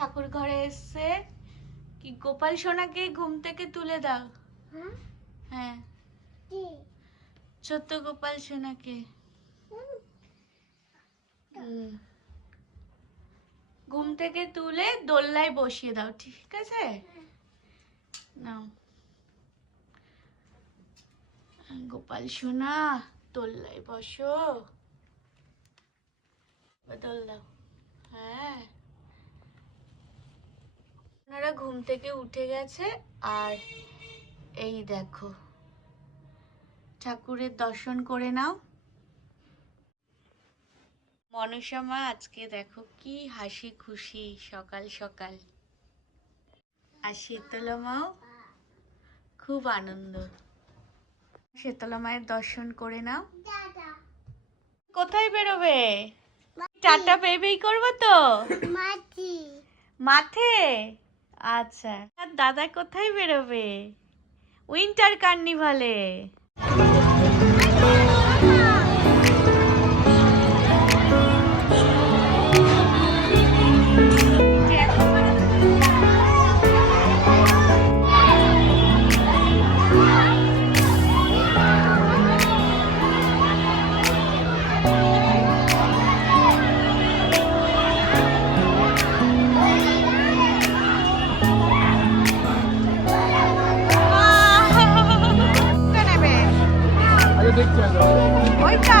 ঠাকুর ঘরে এসছে কি গোপাল সোনাকে ঘুম থেকে তুলে দাও। হ্যাঁ ছোট্ট গোপাল সোনাকে ঘুম থেকে তুলে দোলনায় বসিয়ে দাও, ঠিক আছে? নাও গোপাল সোনা দোলনায় বসো, দোল দাও। হ্যাঁ ওনারা ঘুম থেকে উঠে গেছে আর এই দেখো ঠাকুরের দর্শন করে নাও। মনসা মা আজকে দেখো কি হাসি খুশি সকাল সকাল, আর শীতলা মাও খুব আনন্দ। শীতলা মায়ের দর্শন করে নাও। কোথায় বেরোবে? টাটা বেবি করবো তো মাঠে। আচ্ছা দাদা কোথায় বেরোবে? উইন্টার কার্নিভালে। ওইটা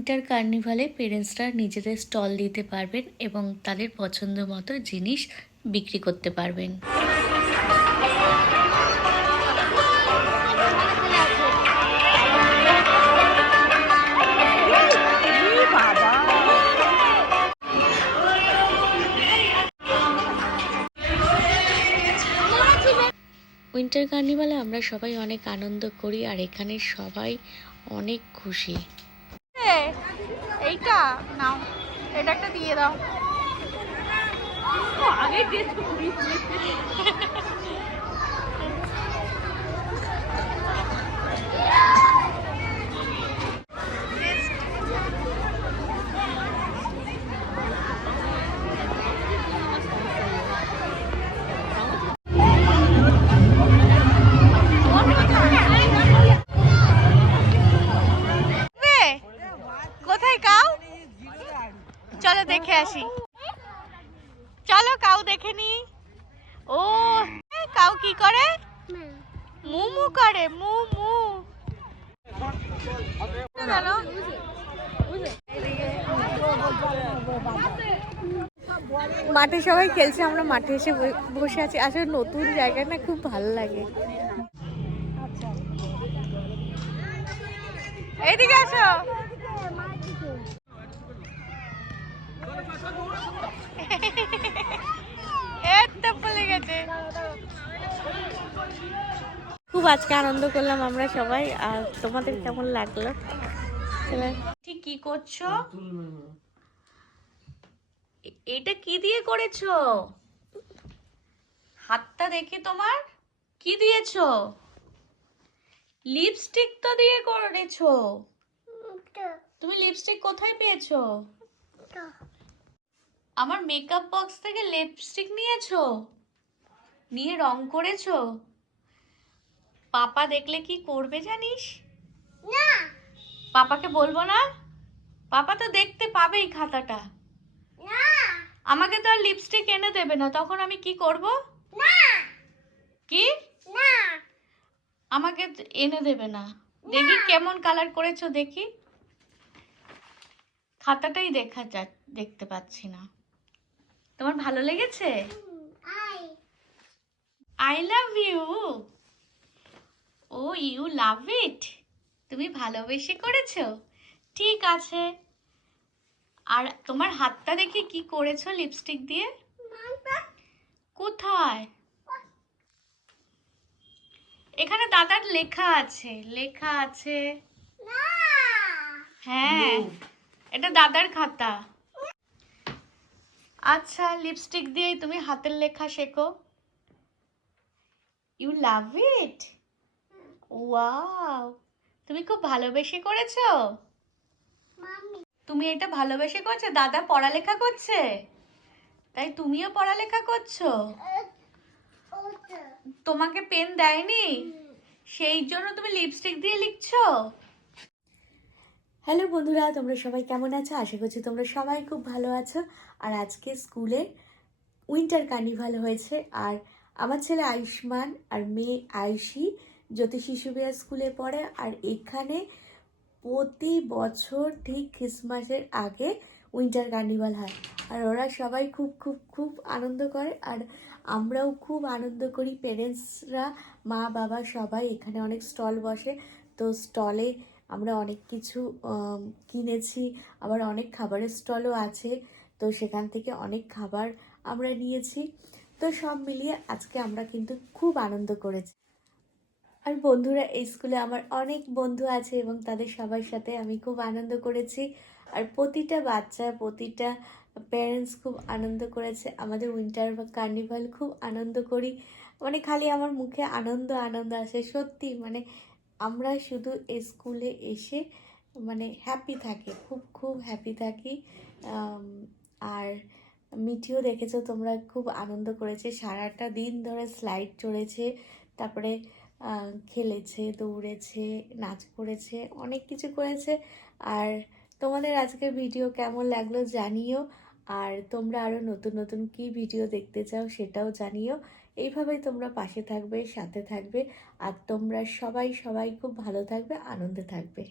উইন্টার কার্নিভালে পেরেন্টসরা নিজেদের স্টল দিতে পারবেন এবং তাদের পছন্দ মতো জিনিস বিক্রি করতে পারবেন। উইন্টার কার্নিভালে আমরা সবাই অনেক আনন্দ করি আর এখানে সবাই অনেক খুশি। এইটা নাও, এটা একটা দিয়ে দাও। আগে টেস্ট করি। কোথায় কাউ? চলো দেখে আসি। চলো কাউ দেখে নি। ও কাউ কি করে? মু মু করে, মু মু। মাঠে সবাই খেলছে, আমরা মাঠে এসে বসে আছি। আসলে নতুন জায়গা না, খুব ভালো লাগে। এইদিকে আসো। খুব আজকে আনন্দ করলাম আমরা সবাই। আর তোমাদের কেমন লাগলো? ঠিক কি করছো? এটা কি দিয়ে করেছো? হাতটা দেখি তোমার। কি দিয়েছো? লিপস্টিক তো দিয়ে করেছো। তুমি লিপস্টিক কোথায় পেয়েছো? আমার মেকআপ বক্স থেকে লিপস্টিক নিয়েছো? নিয়ে রং করেছো? পাপা দেখলে কি করবে জানিস? না। পাপাকে বলবো না? পাপা তো দেখতে পাবেই খাতাটা। না। আমাকে তো আর লিপস্টিক এনে দেবে না, তখন আমি কি করব? না। কি? না। আমাকে এনে দেবে না। দেখি কেমন কালার করেছো দেখি। খাতাটাই দেখতে পাচ্ছি না। তোমার ভালো লেগেছে? I love you. Oh you love it. তুমি ভালোবেসে করেছো? ঠিক আছে। আর তোমার হাতটা দেখি কি করেছো লিপস্টিক দিয়ে? কোথায়? এখানে দাদার লেখা আছে, লেখা আছে। হ্যাঁ, এটা দাদার খাতা। আচ্ছা, লিপস্টিক দিয়ে তুমি হাতের লেখা শেখো। You love it. ওয়াও, তুমি খুব ভালোবেসে করেছো। তুমি এটা ভালোবেসে করছো? দাদা পড়ালেখা করছে, তাই তুমিও পড়ালেখা করছো। তোমাকে পেন দেয়নি, সেই জন্য তুমি লিপস্টিক দিয়ে লিখছো। হ্যালো বন্ধুরা, তোমরা সবাই কেমন আছো? আশা করছি তোমরা সবাই খুব ভালো আছো। আর আজকে স্কুলে উইন্টার কার্নিভাল হয়েছে। আর আমার ছেলে আয়ুষ্মান আর মেয়ে আয়ুষী জ্যোতি শিশু বিহার স্কুলে পড়ে। আর এখানে প্রতি বছর ঠিক ক্রিসমাসের আগে উইন্টার কার্নিভাল হয়। আর ওরা সবাই খুব খুব খুব আনন্দ করে। আর আমরাও খুব আনন্দ করি। পেরেন্টসরা, মা বাবা সবাই, এখানে অনেক স্টল বসে। তো স্টলে আমরা অনেক কিছু কিনেছি। আবার অনেক খাবারের স্টলও আছে, তো সেখান থেকে অনেক খাবার আমরা নিয়েছি। তো সব মিলিয়ে আজকে আমরা কিন্তু খুব আনন্দ করেছি। আর বন্ধুরা, এই স্কুলে আমার অনেক বন্ধু আছে এবং তাদের সবার সাথে আমি খুব আনন্দ করেছি। আর প্রতিটা বাচ্চা, প্রতিটা প্যারেন্টস খুব আনন্দ করেছে। আমাদের উইন্টার কার্নিভাল খুব আনন্দ করি, মানে খালি আমার মুখে আনন্দ আনন্দ আসে সত্যি। মানে আমরা শুধু এই স্কুলে এসে মানে হ্যাপি থাকি, খুব খুব হ্যাপি থাকি। আর মিঠিও দেখেছো তোমরা, খুব আনন্দ করেছে। সারাটা দিন ধরে স্লাইড চড়েছে, তারপরে খেলেছে, দৌড়েছে, নাচ করেছে, অনেক কিছু করেছে। আর তোমাদের আজকের ভিডিও কেমন লাগলো জানিও। আর তোমরা আরও নতুন নতুন কি ভিডিও দেখতে চাও সেটাও জানিও। এইভাবেই তোমরা পাশে থাকবে, সাথে থাকবে। আর তোমরা সবাই সবাই খুব ভালো থাকবে, আনন্দে থাকবে।